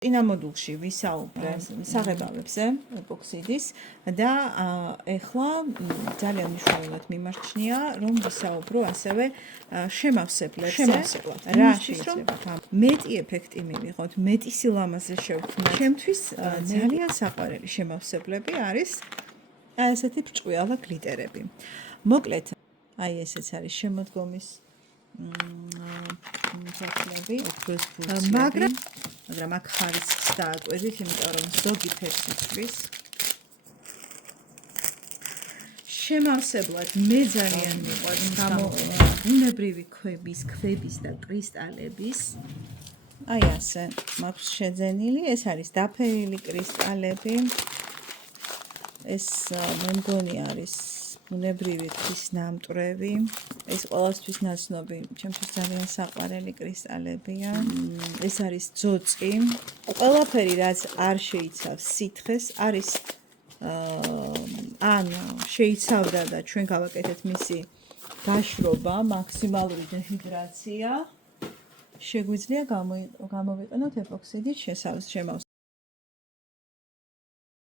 წინა მოდულში ვისაუბრე საღებავებზე ეპოქსიდის და ეხლა ძალიან მნიშვნელოვნად მიმარჩნია რომ ვისაუბრო ასევე შემავსებლებზე რა შეიძლება მეტი ეფექტი მივიღოთ, მეტი სილამაზე შევქმნათ. ჩემთვის ძალიან საყვარელი შემავსებლები არის ესეთი ბრჭყვიალა გლიტერები. მოკლედ, აი ესეც არის შემოდგომის მაგრამ აქ ხარისხს დააკვირდით, იმიტომ რომ ზოგი ფერს იცვლის. შემავსებლად მე ძალიან მიყვარს ბუნებრივი ქვების და კრისტალების. აი ასე, მაქვს შეძენილი, ეს არის დაფერილი კრისტალები. ეს მე მგონი არის ბუნებრივი ქვის ნამტვრევი. ეს ყველასთვის ნაცნობი, ჩემთვის ძალიან საყვარელი კრისტალებია. ეს არის ძოწი. ყველაფერი, რაც არ შეიცავს სითხეს, არის ან შეიცავდა და ჩვენ გავაკეთეთ მისი გაშრობა, მაქსიმალური დეჰიდრაცია. შეგვიძლია გამოვიყენოთ ეპოქსიდით შემავსებლად.